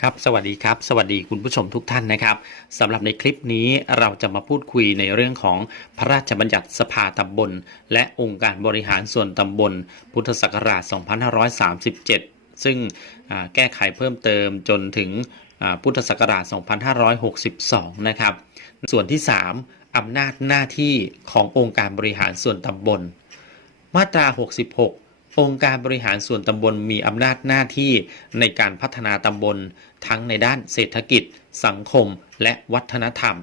ครับสวัสดีครับ สวัสดีคุณผู้ชมทุกท่านนะครับสำหรับในคลิปนี้เราจะมาพูดคุยในเรื่องของพระราชบัญญัติสภาตำบล และองค์การบริหารส่วนตำบล พุทธศักราช 2537 ซึ่งแก้ไขเพิ่มเติมจนถึงพุทธศักราช 2562 นะครับ ส่วนที่ 3 อำนาจหน้าที่ขององค์การบริหารส่วนตำบล มาตรา 66 องค์การบริหารส่วนตำบลมีอำนาจหน้าที่ในการพัฒนาตำบลทั้งในด้านเศรษฐกิจ สังคม และวัฒนธรรม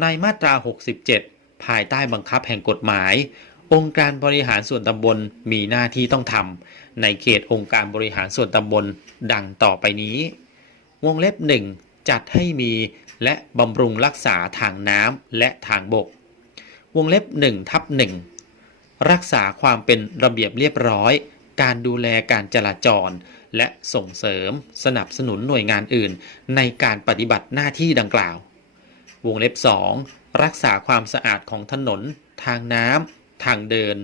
ในมาตรา 67 ภายใต้บังคับแห่งกฎหมาย องค์การบริหารส่วนตำบลมีหน้าที่ต้องทำในเขตองค์การบริหารส่วนตำบลดังต่อไปนี้ วงเล็บหนึ่งจัดให้มีและบำรุงรักษาทางน้ำและทางบก วงเล็บ1ทับ1 รักษาความเป็นระเบียบเรียบร้อย การดูแลการจราจร และส่งเสริม สนับสนุนหน่วยงานอื่น ในการปฏิบัติหน้าที่ดังกล่าว วงเล็บ 2 รักษาความสะอาดของถนน ทางน้ำทางเดิน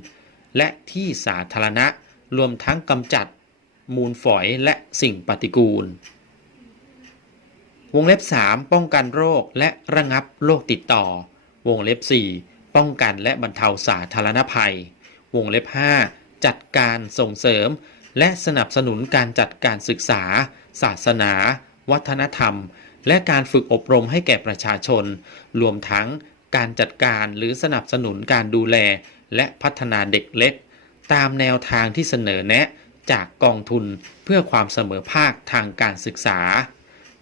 และที่สาธารณะ รวมทั้งกำจัด มูลฝอยและสิ่งปฏิกูล วงเล็บ 3 ป้องกันโรคและระงับโรคติดต่อ วงเล็บ 4 ป้องกันและบรรเทาสาธารณภัย วงเล็บ 5 จัดการส่งเสริม และสนับสนุนการจัดการศึกษา ศาสนา วัฒนธรรม และการฝึกอบรมให้แก่ประชาชน รวมทั้งการจัดการหรือสนับสนุนการดูแล และพัฒนาเด็กเล็ก ตามแนวทางที่เสนอแนะจากกองทุนเพื่อความเสมอภาคทางการศึกษา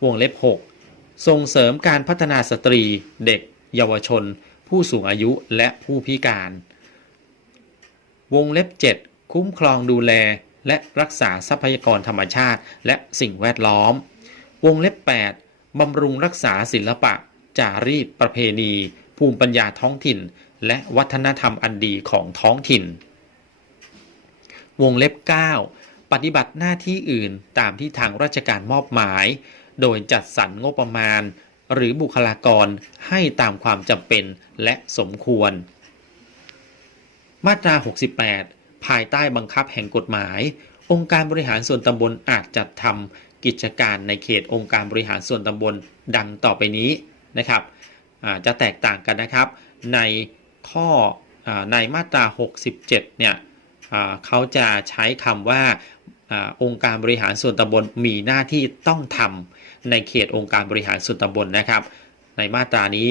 วงเล็บ 6 ส่งเสริมการพัฒนาสตรี เด็ก เยาวชน ผู้สูงอายุและผู้พิการ วงเล็บ 7 คุ้มครองดูแล และรักษาทรัพยากรธรรมชาติ และสิ่งแวดล้อม วงเล็บ 8บำรุงรักษาศิลปะ จารีตประเพณี ภูมิปัญญาท้องถิ่น และวัฒนธรรมอันดีของท้องถิ่น วงเล็บ 9 ปฏิบัติหน้าที่อื่นตามที่ทางราชการมอบหมาย โดยจัดสรรงบประมาณ หรือบุคลากรให้ตามความจำเป็นและสมควร มาตรา 68 ภายใต้บังคับแห่งกฎหมาย องค์การบริหารส่วนตำบลอาจจัดทำกิจการในเขตองค์การบริหารส่วนตำบลดังต่อไปนี้นะครับจะแตกต่างกันนะครับ ในข้ออในมาตรา 67 เนี่ยเขาจะใช้คำว่า องค์การบริหารส่วนตำบลมีหน้าที่ต้องทำในเขตองค์การบริหารส่วนตำบลนะครับ ในมาตรานี้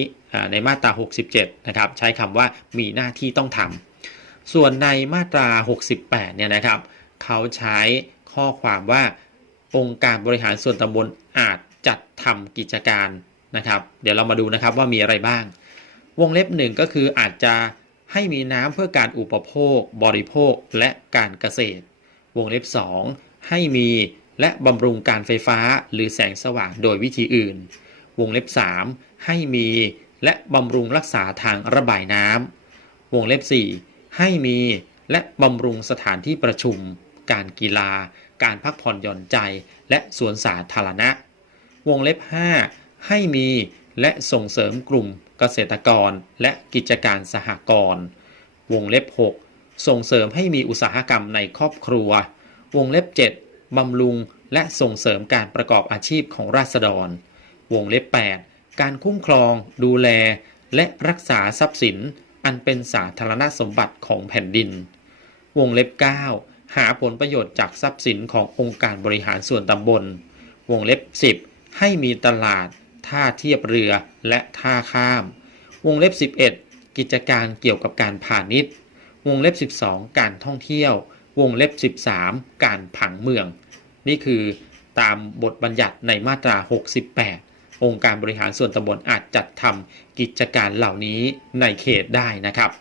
ในมาตรา 67 นะครับใช้คำว่ามีหน้าที่ต้องทำส่วนในมาตรา 68 เนี่ยนะครับเขาใช้ข้อความว่าองค์การบริหารส่วนตำบลอาจจัดทำกิจการนะครับ เดี๋ยวเรามาดูนะครับว่ามีอะไรบ้าง วงเล็บหนึ่งก็คืออาจจะให้มีน้ำเพื่อการอุปโภค บริโภคและการเกษตร วงเล็บ 2 ให้มีและบำรุงการไฟฟ้าหรือแสงสว่างโดยวิธีอื่น วงเล็บ 3 ให้มีและบำรุงรักษาทางระบายน้ำวงเล็บ 4 ให้มีและบำรุงสถานที่ประชุม การกีฬา การพักผ่อนหย่อนใจ และสวนสาธารณะ วงเล็บ 5 ให้มีและส่งเสริมกลุ่มเกษตรกรและกิจการสหกรณ์วงเล็บ 6 ส่งเสริมให้มีอุตสาหกรรมในครอบครัว วงเล็บ 7บำรุงและส่งเสริมการประกอบอาชีพของราษฎร วงเล็บ 8 การคุ้มครอง ดูแล และรักษาทรัพย์สิน อันเป็นสาธารณสมบัติของแผ่นดิน วงเล็บ 9 หาผลประโยชน์จากทรัพย์สินขององค์การบริหารส่วนตำบล วงเล็บ 10 ให้มีตลาด ท่าเทียบเรือและท่าข้าม วงเล็บ 11 กิจการเกี่ยวกับการพาณิชย์ วงเล็บ 12 การท่องเที่ยว วงเล็บ 13 การผังเมือง นี่คือตามบทบัญญัติในมาตรา 68 องค์การบริหารส่วนตำบลอาจจัดทำกิจการเหล่านี้ในเขตได้นะครับ